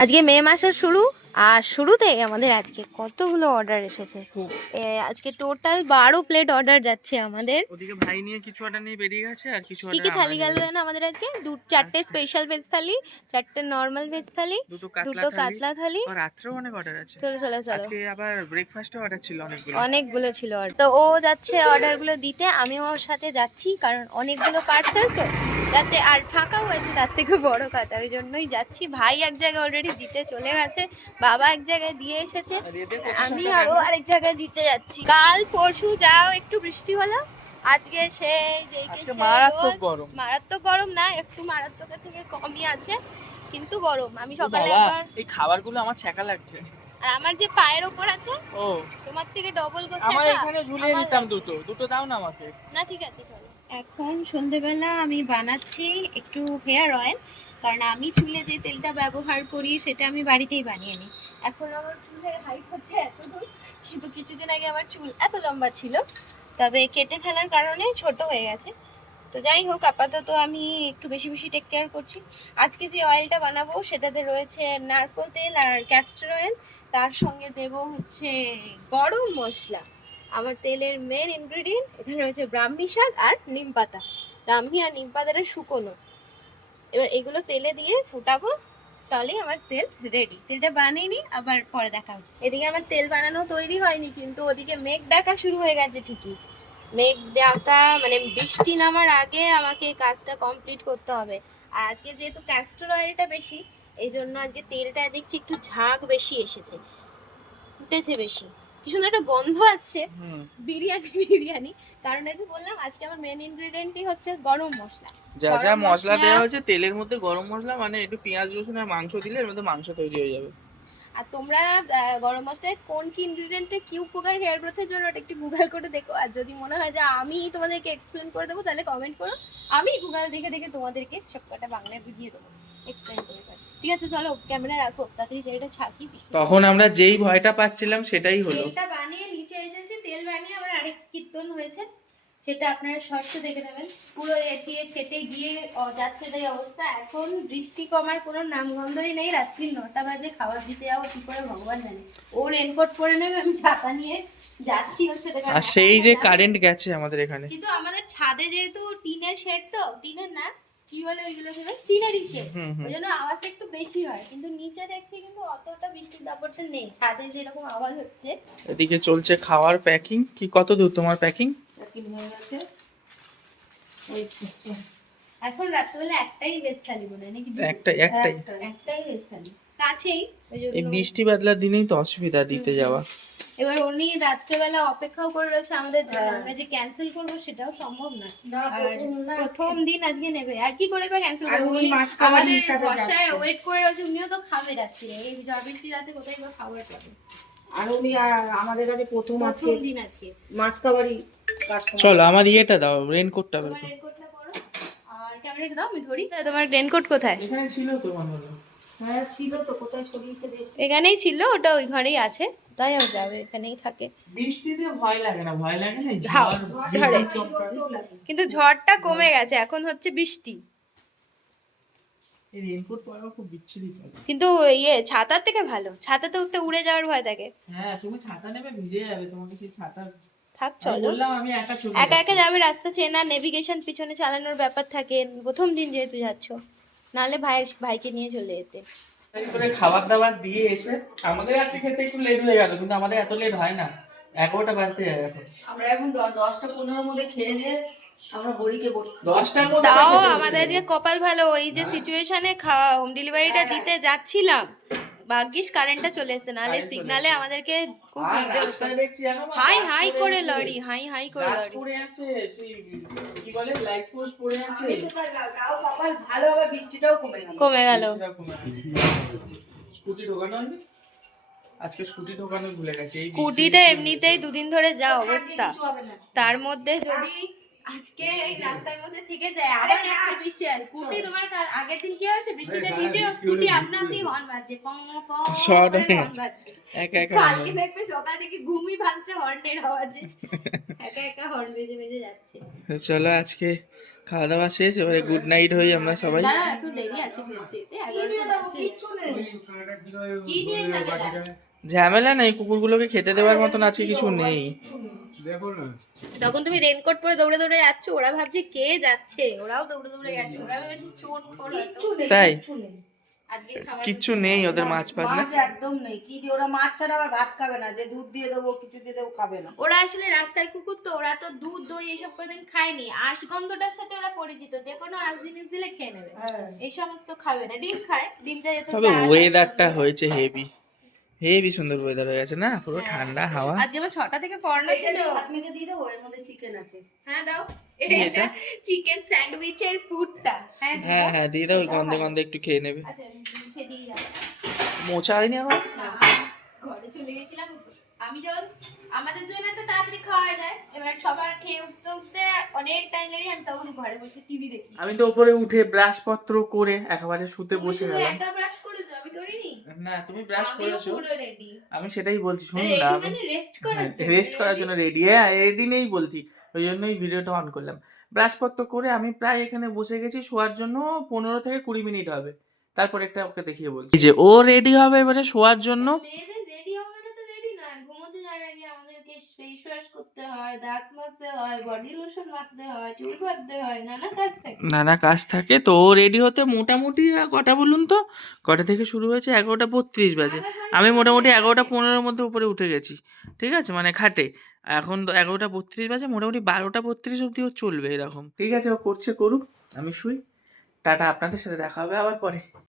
আজকে মে মাসের শুরু? আর শুরুতেই আমাদের আজকে কতগুলো অর্ডার এসেছে? আজকে টোটাল বারো প্লেট অর্ডার যাচ্ছে আমাদের। ওদিকে ভাই নিয়ে কিছু অর্ডার নিয়ে বেরিয়ে গেছে আর কিছু কি কি থালি গেল জানো আমাদের আজকে? দু চারটে স্পেশাল ভেজ থালি চারটে নর্মাল ভেজ থালি দুটো কাতলা থালি। আর রাত্রেও অনেক অর্ডার আছে। চলো চলো চলো। আজকে আবার ব্রেকফাস্টে অর্ডার ছিল অনেকগুলো। অনেকগুলো ছিল order। তো ও যাচ্ছে অর্ডারগুলো দিতে আমিও ওর সাথে যাচ্ছি কারণ অনেকগুলো পার্সেল তো। যাতে আর ফাঁকা হয়েছে তার থেকে বড় কথা ওই জন্যই যাচ্ছি। ভাই এক জায়গায় অলরেডি দিতে চলে গেছে। বাবা এক জায়গায় দিয়ে এসেছে। আমি আরও আরেক জায়গায় দিতে যাচ্ছি। কাল পরশু যাও একটু বৃষ্টি হলো। আজকে কে মারাত্মক গরম। মারাত্মক গরম না একটু মারাত্মক থেকে কমই আছে কিন্তু গরম। আমি সকালে একবার এই খাবারগুলো আমার ছ্যাঁকা লাগছে। আর আমার যে পায়ের ওপর আছে ও। তোমার থেকে ডবল আমার এখানে ঝুলিয়ে দিতাম দুটো। দুটো দাও না আমাকে। না ঠিক আছে চলো। এখন সন্ধেবেলা আমি বানাচ্ছি একটু হেয়ার অয়েল কারণ আমি চুলে যে তেলটা ব্যবহার করি সেটা আমি বাড়িতেই বানিয়ে নিই। এখন আমার চুলের হাইট হচ্ছে এত দূর, কিন্তু কিছুদিন আগে আমার চুল এত লম্বা ছিল, তবে কেটে ফেলার কারণে ছোট হয়ে গেছে। তো যাই হোক, আপাতত আমি একটু বেশি বেশি টেক কেয়ার করছি। আজকে যে অয়েলটা বানাবো সেটাতে রয়েছে নারকোল তেল আর ক্যাস্টর অয়েল তার সঙ্গে দেব হচ্ছে গরম মশলা। আমার তেলের মেন ইনগ্রেডিয়েন্ট এখানে রয়েছে ব্রাহ্মী শাক আর নিম পাতা। ব্রাহ্মী আর নিম পাতাটা শুকোনো। এবার এগুলো তেলে দিয়ে ফুটাবো, তাহলেই আমার তেল রেডি তেলটা বানিয়ে নিই, আবার পরে দেখা হচ্ছে। এদিকে আমার তেল বানানো তৈরি হয়নি, কিন্তু ওদিকে মেঘ ডাকা শুরু হয়ে গেছে ঠিকই। মেঘ ডাকা মানে বৃষ্টি নামার আগে আমাকে কাজটা কমপ্লিট করতে হবে। আর আজকে যেহেতু ক্যাস্টর অয়েলটা বেশি, এই জন্য আজকে তেলটা দেখছি একটু ঝাঁক বেশি এসেছে। ফুটেছে বেশি। কি সুন্দর একটা গন্ধ আসছে। বিরিয়ানি বিরিয়ানি। কারণ এই যে বললাম আজকে আমার মেন ইনগ্রেডিয়েন্টই হচ্ছে গরম মশলা। যা যা মশলা দেওয়া হচ্ছে তেলের মধ্যে গরম মশলা মানে একটু পেঁয়াজ রসুন আর মাংস দিলে এর মধ্যে মাংস তৈরি হয়ে যাবে। আর তোমরা গরম মশলার কোন কি ইনগ্রেডিয়েন্টের কি উপকার হেয়ার গ্রোথের জন্য ওটা একটু গুগল করে দেখো। আর যদি মনে হয় যে আমি তোমাদেরকে এক্সপ্লেন করে দেবো তাহলে কমেন্ট করো। আমি গুগল দেখে দেখে তোমাদেরকে সব কটা বাংলায় বুঝিয়ে দেবো। এক্সপ্লেন করে করে। ঠিক আছে চলো ক্যামেরা রাখো তাড়াতাড়ি তেলটা ছাকি তখন আমরা যেই ভয়টা পাচ্ছিলাম সেটাই হলো। তেলটা বানিয়ে নিচে এসেছে তেল বানিয়ে আবার আরেক কীর্তন হয়েছে সেটা আপনারা দেখে নেবেন। পুরো এটিয়ে ফেটে গিয়ে যাচ্ছে তাই অবস্থা। এখন বৃষ্টি কমার কোনো নামগন্ধই নেই রাত্রি নটা বাজে খাবার দিতে যাব কি করে ভগবান জানে। ও রেনকোট পরে নেবে আমি ছাতা নিয়ে যাচ্ছি ওর সাথে। আর সেই যে কারেন্ট গেছে আমাদের এখানে। কিন্তু আমাদের ছাদে যেহেতু টিনের শেড তো টিনের না কি বলে ওইগুলো বলে? টিনের হুম ওই জন্য আওয়াজটা একটু বেশি হয়। কিন্তু নিচে দেখছি কিন্তু অতটা বৃষ্টির দাপটটা নেই। ছাদে যেরকম আওয়াজ হচ্ছে। এদিকে চলছে খাওয়ার প্যাকিং। কি কত দূর তোমার প্যাকিং? প্যাকিং হয়ে গেছে। ওই এখন রাত্রেবেলা একটাই বেশ থালি মনে হয় নাকি একটাই একটাই। একটাই বেশ থালি। কাছেই। এই বৃষ্টি বাদলার দিনেই তো অসুবিধা দিতে যাওয়া। এবার উনি রাত্রেবেলা অপেক্ষাও করে রয়েছে আমাদের জন্য। আমরা যে ক্যান্সেল করব সেটাও সম্ভব না। আর প্রথম দিন আজকে নেবে। আর কি করে বা ক্যান্সেল করব? আমাদের বসায় ওয়েট করে রয়েছে। উনিও তো খাবে রাত্রে এই ঝড় বৃষ্টি রাতে কোথায় বা খাবার পাবে? আর উনি আমাদের কাছে প্রথম আজকে দিন আজকে। মাছ খাবারই চলো আমার ইয়েটা দাও রেনকোটটা বের করো। আর ক্যামেরাটা দাও আমি ধরি। তোমার রেনকোট কোথায়? এখানে ছিল তো মনে হ্যাঁ তো এখানেই ছিল ওটা ওই ঘরেই আছে। তাই আর যাবে এখানেই থাকে। বৃষ্টিতে ভয় লাগে না ভয় লাগে না? ঝড় ঝড়ে। কিন্তু ঝড়টা কমে গেছে এখন হচ্ছে বৃষ্টি। এই পরা খুব বিচ্ছিরি কিন্তু ইয়ে ছাতার থেকে ভালো। ছাতাতে উঠতে উড়ে যাওয়ার ভয় থাকে। হ্যাঁ তুমি ছাতা নেবে ভিজে যাবে তোমাকে সেই ছাতা থাক চলো। আমি একা একা একা যাবে রাস্তা চেনা নেভিগেশন পিছনে চালানোর ব্যাপার থাকে। প্রথম দিন যেহেতু যাচ্ছ। নাহলে ভাই ভাইকে নিয়ে চলে যেতে। করে খাবার দাবার দিয়ে এসে আমাদের আজকে খেতে একটু লেট হয়ে গেল কিন্তু আমাদের এত লেট হয় না। এগারোটা বাজতে যায় এখন। আমরা এখন দশটা পনেরোর মধ্যে খেয়ে নিয়ে আমরা হরিকে দশটার মধ্যে তাও আমাদের যে কপাল ভালো ওই যে সিচুয়েশনে খাওয়া হোম ডেলিভারিটা দিতে যাচ্ছিলাম। ভাগ্যিস কারেন্টটা চলে এসেছে নাহলে সিগনালে আমাদেরকে খুব হাই হাই করে। লরি হাই হাই করে লরি পড়ে আছে সেই কি বলে লাইট পোস্ট পড়ে আছে। তাও কপাল ভালো আবার বৃষ্টিটাও কমে গেল। কমে গেল। স্কুটি ঢোকানো আজকে স্কুটি ঢোকানো ভুলে গেছে স্কুটিটা এমনিতেই দুদিন ধরে যা অবস্থা। তার মধ্যে যদি আজকে এই রাস্তার মধ্যে থেকে যায়। আবার একটা বৃষ্টি হয়। স্কুটি তোমার আগের দিন কি হয়েছে? বৃষ্টিতে ভিজে স্কুটি আপনা আপনি হর্ন বাজছে। পং পং হর্ন গেছে। বাজছে। একা একা কালকে দেখবে সকাল থেকে ঘুমই ভাঙছে হর্নের আওয়াজে। একা একা হর্ন বেজে বেজে যাচ্ছে। চলো আজকে খাওয়া দাওয়া শেষ এবারে গুড নাইট হই আমরা সবাই। দাঁড়া এখন দেরি আছে ঘুমোতে। ঝামেলা? ঝামেলা নেই কুকুরগুলোকে খেতে দেওয়ার মতন আছে কিছু নেই। তখন তুমি রেনকোট পরে দৌড়ে দৌড়ে যাচ্ছ ওরা ভাবছে কে যাচ্ছে। ওরাও দৌড়ে দৌড়ে গেছে ওরা ভেবেছে নেই, তাই? কিচ্ছু নেই। আজকে খাবার কিচ্ছু নেই ওদের মাছ ফাছ না? একদম নেই। কি দিয়ে? ওরা মাছ ছাড়া আবার ভাত খাবে না। যে দুধ দিয়ে দেবো কিছু দিয়ে দেবো খাবে না। ওরা আসলে রাস্তার কুকুর তো ওরা তো দুধ দই এসব কোনোদিন খায়নি। আঁশ গন্ধটার সাথে ওরা পরিচিত। যে কোনো আঁশ জিনিস দিলে খেয়ে নেবে। হ্যাঁ। এই সমস্ত খাবে না। ডিম খায়। ডিমটা তবে ওয়েদারটা হয়েছে হেভি হেভি সুন্দর ওয়েদার হয়ে গেছে না? পুরো ঠান্ডা হাওয়া। আজকে আমার ছটা থেকে পড়ানো ছিল। ভাত দিয়ে দেবো এর মধ্যে চিকেন আছে। হ্যাঁ দাও। এটা? চিকেন স্যান্ডউইচের পুরটা। হ্যাঁ হ্যাঁ হ্যাঁ দিয়ে দাও ওই গন্ধে গন্ধে একটু খেয়ে নেবে। আচ্ছা দিয়ে মোচা হয়নি না, ঘরে চলে গেছিলাম। আমি যখন আমাদের জন্য তো তাড়াতাড়ি খাওয়া যায়। এবার সবার খেয়ে উঠতে উঠতে অনেক টাইম লেগে আমি তখন ঘরে বসে টিভি দেখি। আমি তো উপরে উঠে ব্রাশ পত্র করে একেবারে শুতে বসে গেলাম। ব্রাশ না তুমি ব্রাশ করেছ। আমি সেটাই বলছি শুনুন না আমি মানে রেস্ট করার জন্য রেস্ট করার জন্য রেডি হ্যাঁ রেডি নেই বলছি ওই জন্যই ভিডিওটা অন করলাম। ব্রাশপত্র করে আমি প্রায় এখানে বসে গেছি শোয়ার জন্য পনেরো থেকে কুড়ি মিনিট হবে। তারপর একটা ওকে দেখিয়ে বলছি। যে ও রেডি হবে এবারে শোয়ার জন্য মেয়েদের রেডি হবে না তো রেডি না ঘুমোতে যাওয়ার আগে আমাদেরকে ফেস ওয়াশ করতে হয় দাঁত মাজতে হয় বডি লোশন মাখতে হয় চুল বাঁধতে হয় নানা কাজ থাকে। নানা কাজ থাকে। তো রেডি হতে মোটামুটি কটা বলুন তো? কটা থেকে শুরু হয়েছে? এগারোটা বত্রিশ বাজে। আমি মোটামুটি এগারোটা পনেরোর মধ্যে উপরে উঠে গেছি। ঠিক আছে? মানে খাটে। এখন তো এগারোটা বত্রিশ বাজে মোটামুটি বারোটা বত্রিশ অবধি ও চলবে এরকম। ঠিক আছে? ও করছে করুক। আমি শুই। টাটা আপনাদের সাথে দেখা হবে আবার পরে।